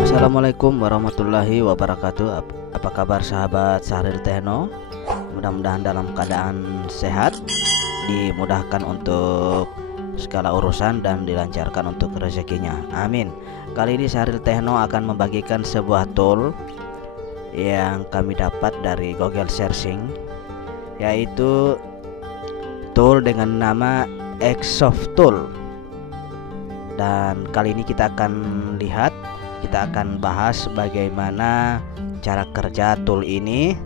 Assalamualaikum warahmatullahi wabarakatuh. Apa kabar sahabat Syahril Techno? Mudah-mudahan dalam keadaan sehat, dimudahkan untuk segala urusan dan dilancarkan untuk rezekinya. Amin. Kali ini Syahril Techno akan membagikan sebuah tool yang kami dapat dari Google searching, yaitu tool dengan nama Xsoft Tool. Dan kali ini kita akan bahas bagaimana cara kerja tool ini,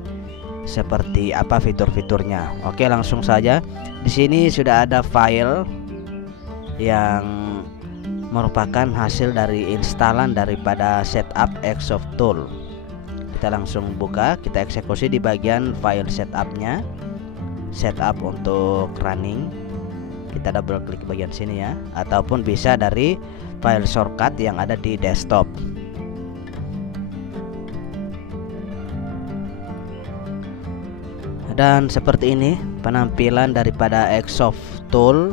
seperti apa fitur-fiturnya. Oke, langsung saja. Di sini sudah ada file yang merupakan hasil dari instalan daripada setup Xsoft Tool. Kita langsung buka, kita eksekusi di bagian file setupnya, setup untuk running. Kita double klik bagian sini ya, ataupun bisa dari file shortcut yang ada di desktop. Dan seperti ini penampilan daripada Xsoft Tool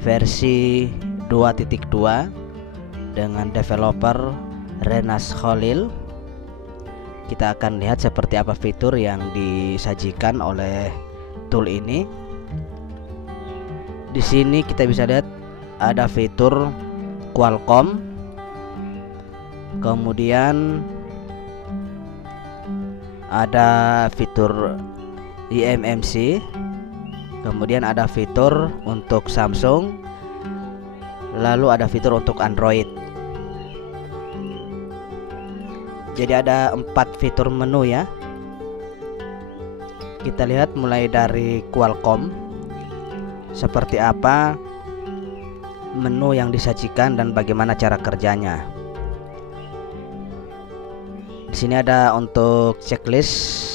versi 2.2 dengan developer Renas Khalil. Kita akan lihat seperti apa fitur yang disajikan oleh tool ini. Di sini kita bisa lihat ada fitur Qualcomm, kemudian ada fitur eMMC, kemudian ada fitur untuk Samsung, lalu ada fitur untuk Android. Jadi ada 4 fitur menu ya. Kita lihat mulai dari Qualcomm, seperti apa menu yang disajikan dan bagaimana cara kerjanya. Di sini ada untuk checklist.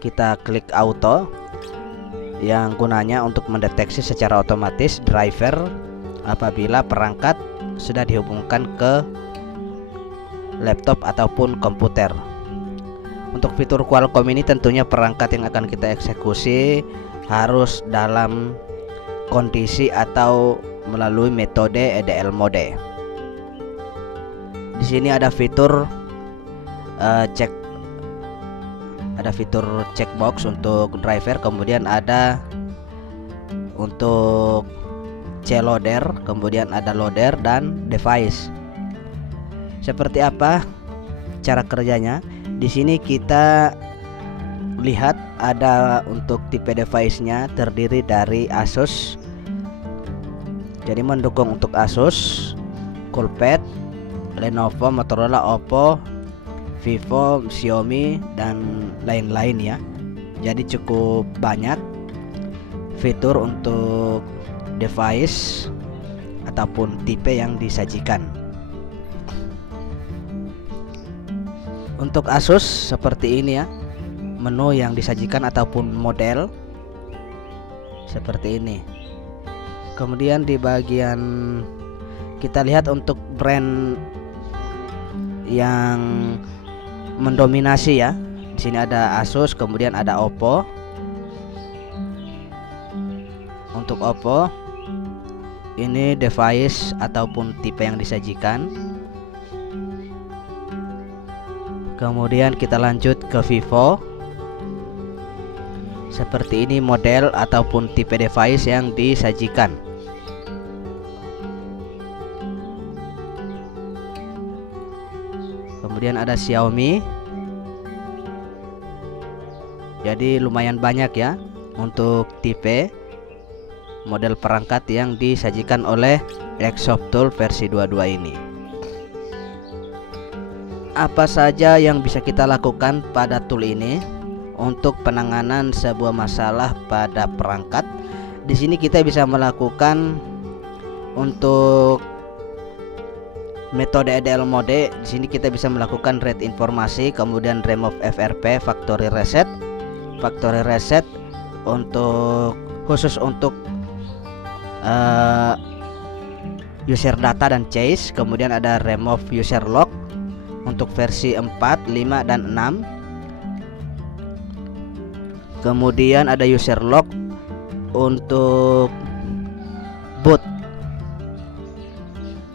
Kita klik auto, yang gunanya untuk mendeteksi secara otomatis driver apabila perangkat sudah dihubungkan ke laptop ataupun komputer. Untuk fitur Qualcomm ini tentunya perangkat yang akan kita eksekusi harus dalam kondisi atau melalui metode EDL mode. Di sini ada fitur fitur checkbox untuk driver, kemudian ada untuk C-loader, kemudian ada loader dan device. Seperti apa cara kerjanya? Di sini kita lihat ada untuk tipe device-nya terdiri dari Asus. Jadi mendukung untuk Asus, Coolpad, Lenovo, Motorola, Oppo, Vivo, Xiaomi dan lain-lain ya. Jadi cukup banyak fitur untuk device ataupun tipe yang disajikan. Untuk Asus seperti ini ya, menu yang disajikan ataupun model seperti ini. Kemudian di bagian kita lihat untuk brand yang mendominasi ya. Di sini ada Asus, kemudian ada Oppo. Untuk Oppo ini device ataupun tipe yang disajikan. Kemudian kita lanjut ke Vivo. Seperti ini model ataupun tipe device yang disajikan. Kemudian ada Xiaomi. Jadi lumayan banyak ya untuk tipe model perangkat yang disajikan oleh Xsoft Tool versi 22 ini. Apa saja yang bisa kita lakukan pada tool ini untuk penanganan sebuah masalah pada perangkat? Di sini kita bisa melakukan untuk metode EDL mode. Di sini kita bisa melakukan read informasi, kemudian remove FRP, factory reset untuk khusus untuk user data dan chase. Kemudian ada remove user log untuk versi 4, 5 dan 6. Kemudian ada user log untuk boot,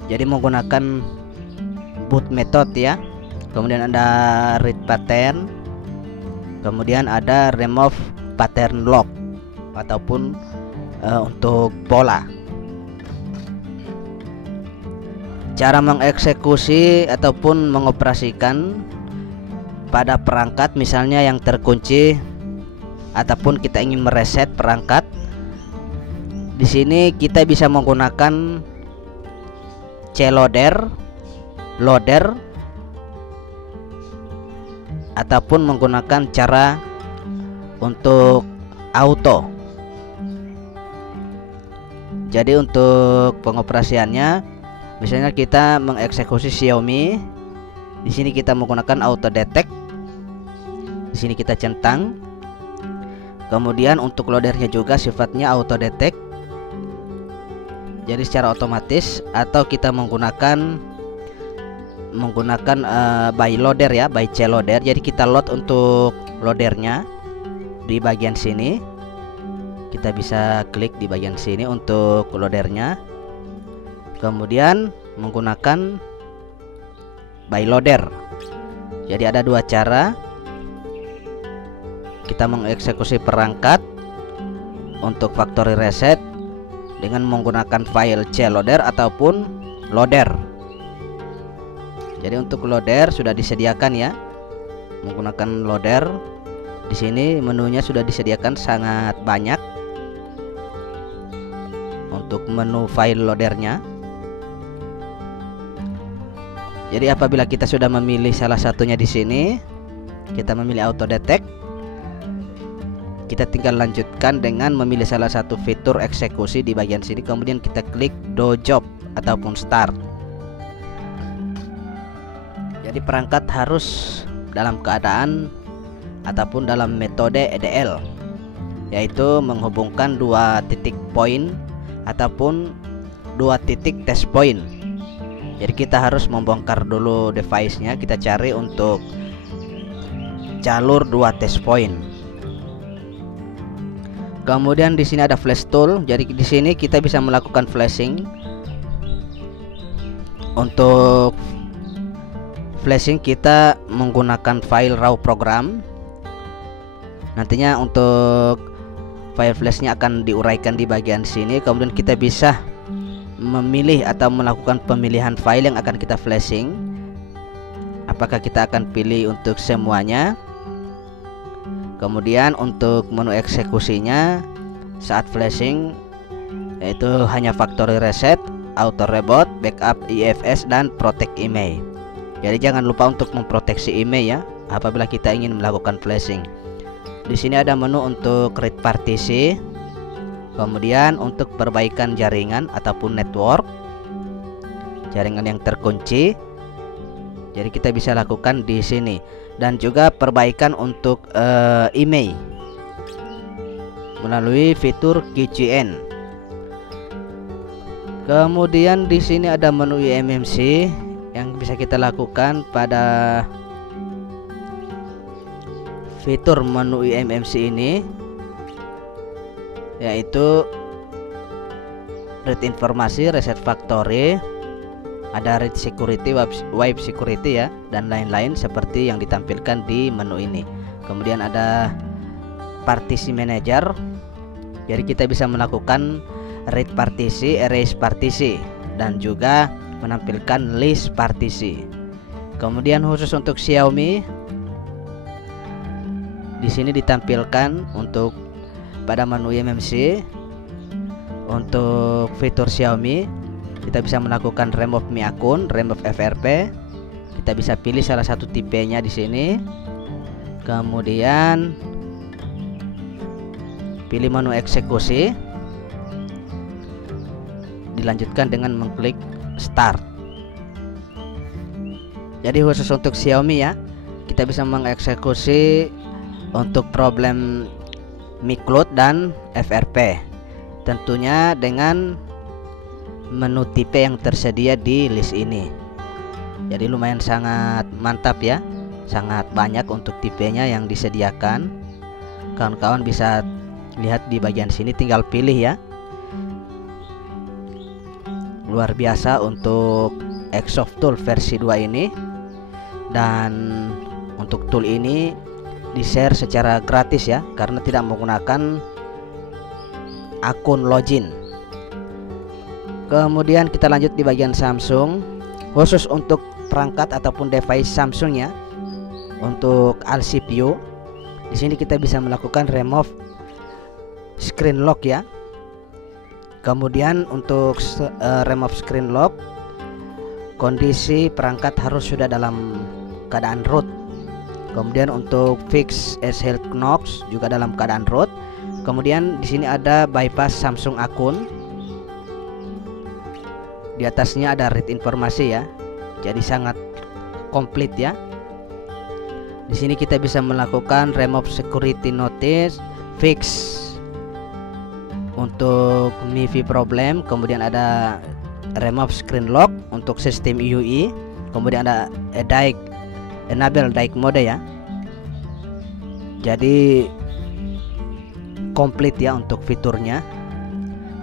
jadi menggunakan boot method ya. Kemudian ada read pattern, kemudian ada remove pattern log ataupun untuk pola. Cara mengeksekusi ataupun mengoperasikan pada perangkat misalnya yang terkunci ataupun kita ingin mereset perangkat. Di sini kita bisa menggunakan cloader, loader, ataupun menggunakan cara untuk auto. Jadi untuk pengoperasiannya, misalnya kita mengeksekusi Xiaomi, di sini kita menggunakan auto detect. Di sini kita centang. Kemudian untuk loadernya juga sifatnya auto detect, jadi secara otomatis, atau kita menggunakan by loader ya, by cloader. Jadi kita load untuk loadernya di bagian sini. Kita bisa klik di bagian sini untuk loadernya. Kemudian menggunakan by loader. Jadi ada dua cara kita mengeksekusi perangkat untuk factory reset dengan menggunakan file cloader ataupun loader. Jadi untuk loader sudah disediakan ya, menggunakan loader. Di sini menunya sudah disediakan sangat banyak untuk menu file loadernya. Jadi apabila kita sudah memilih salah satunya di sini, kita memilih auto detect, kita tinggal lanjutkan dengan memilih salah satu fitur eksekusi di bagian sini. Kemudian kita klik do job ataupun start. Jadi perangkat harus dalam keadaan ataupun dalam metode EDL, yaitu menghubungkan dua titik point ataupun dua titik test point. Jadi kita harus membongkar dulu device-nya. Kita cari untuk jalur dua test point. Kemudian di sini ada flash tool. Jadi di sini kita bisa melakukan flashing. Untuk flashing kita menggunakan file raw program. Nantinya untuk file flashnya akan diuraikan di bagian sini. Kemudian kita bisa memilih atau melakukan pemilihan file yang akan kita flashing. Apakah kita akan pilih untuk semuanya? Kemudian untuk menu eksekusinya saat flashing, yaitu hanya factory reset, auto reboot, backup IFS dan protect email. Jadi jangan lupa untuk memproteksi email ya apabila kita ingin melakukan flashing. Di sini ada menu untuk read partisi, kemudian untuk perbaikan jaringan ataupun network, jaringan yang terkunci. Jadi kita bisa lakukan di sini. Dan juga perbaikan untuk email melalui fitur QCN. Kemudian di sini ada menu eMMC yang bisa kita lakukan pada fitur menu eMMC ini, yaitu read informasi, reset factory, ada read security, wipe security ya, dan lain-lain seperti yang ditampilkan di menu ini. Kemudian ada partisi manager. Jadi kita bisa melakukan read partisi, erase partisi, dan juga menampilkan list partisi. Kemudian khusus untuk Xiaomi, di sini ditampilkan untuk pada menu eMMC. Untuk fitur Xiaomi, kita bisa melakukan remove mi akun, remove FRP. Kita bisa pilih salah satu tipenya di sini. Kemudian pilih menu eksekusi. Dilanjutkan dengan mengklik start. Jadi khusus untuk Xiaomi ya, kita bisa mengeksekusi untuk problem micloud dan FRP. Tentunya dengan menu tipe yang tersedia di list ini. Jadi lumayan sangat mantap ya, sangat banyak untuk tipenya yang disediakan. Kawan-kawan bisa lihat di bagian sini, tinggal pilih ya. Luar biasa untuk Airsoft Tool versi 2 ini. Dan untuk tool ini di-share secara gratis ya, karena tidak menggunakan akun login. Kemudian kita lanjut di bagian Samsung. Khusus untuk perangkat ataupun device Samsung ya, untuk All CPU, di sini kita bisa melakukan remove screen lock ya. Kemudian untuk remove screen lock, kondisi perangkat harus sudah dalam keadaan root. Kemudian untuk fix as health knocks juga dalam keadaan root. Kemudian di sini ada bypass Samsung akun. Di atasnya ada read informasi ya. Jadi sangat komplit ya. Di sini kita bisa melakukan remove security notice, fix untuk MIFI problem, kemudian ada remove screen lock untuk sistem UI, kemudian ada enable DAIC mode ya. Jadi komplit ya untuk fiturnya.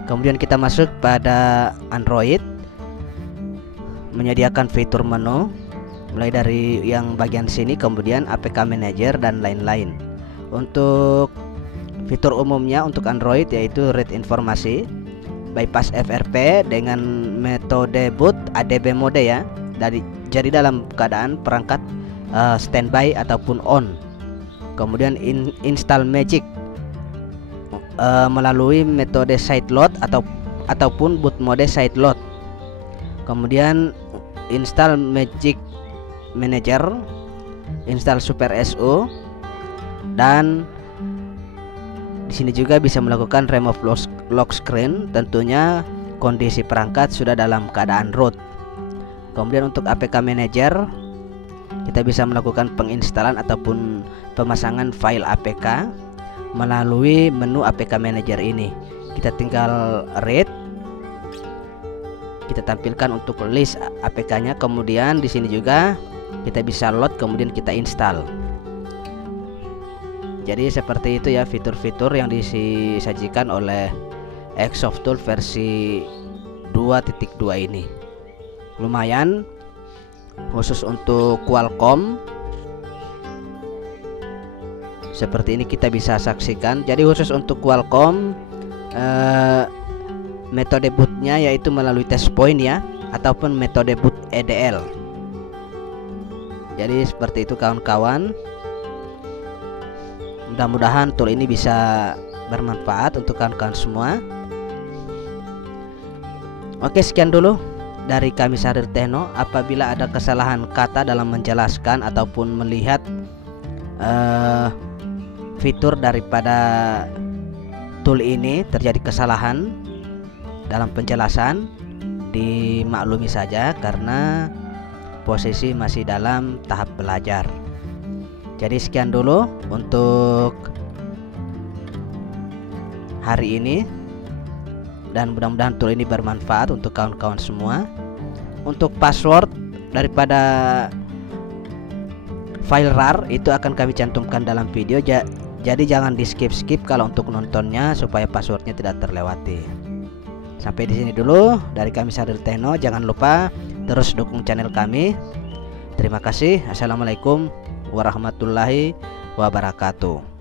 Kemudian kita masuk pada Android, menyediakan fitur menu mulai dari yang bagian sini, kemudian APK Manager dan lain-lain. Untuk fitur umumnya untuk Android yaitu read informasi, bypass FRP dengan metode boot ADB mode ya. Jadi dalam keadaan perangkat standby ataupun on. Kemudian install Magic melalui metode sideload ataupun boot mode sideload. Kemudian install Magic Manager, install Super SU, dan di sini juga bisa melakukan remove lock screen. Tentunya kondisi perangkat sudah dalam keadaan root. Kemudian untuk APK Manager, kita bisa melakukan penginstalan ataupun pemasangan file APK melalui menu APK Manager ini. Kita tinggal read, kita tampilkan untuk list APK-nya. Kemudian di sini juga kita bisa load, kemudian kita install. Jadi seperti itu ya fitur-fitur yang disajikan oleh Airsoft Tool versi 2.2 ini. Lumayan, khusus untuk Qualcomm. Seperti ini kita bisa saksikan. Jadi khusus untuk Qualcomm, metode bootnya yaitu melalui test point ya, ataupun metode boot EDL. Jadi seperti itu kawan-kawan. Mudah-mudahan tool ini bisa bermanfaat untuk kawan-kawan semua. Oke, sekian dulu dari kami Syahrir Techno. Apabila ada kesalahan kata dalam menjelaskan ataupun melihat fitur daripada tool ini terjadi kesalahan dalam penjelasan, dimaklumi saja karena posisi masih dalam tahap belajar. Jadi sekian dulu untuk hari ini, dan mudah-mudahan tool ini bermanfaat untuk kawan-kawan semua. Untuk password daripada file RAR itu akan kami cantumkan dalam video, jadi jangan di skip kalau untuk nontonnya, supaya passwordnya tidak terlewati. Sampai di sini dulu dari kami Syahrir Techno. Jangan lupa terus dukung channel kami. Terima kasih. Assalamualaikum warahmatullahi wabarakatuh.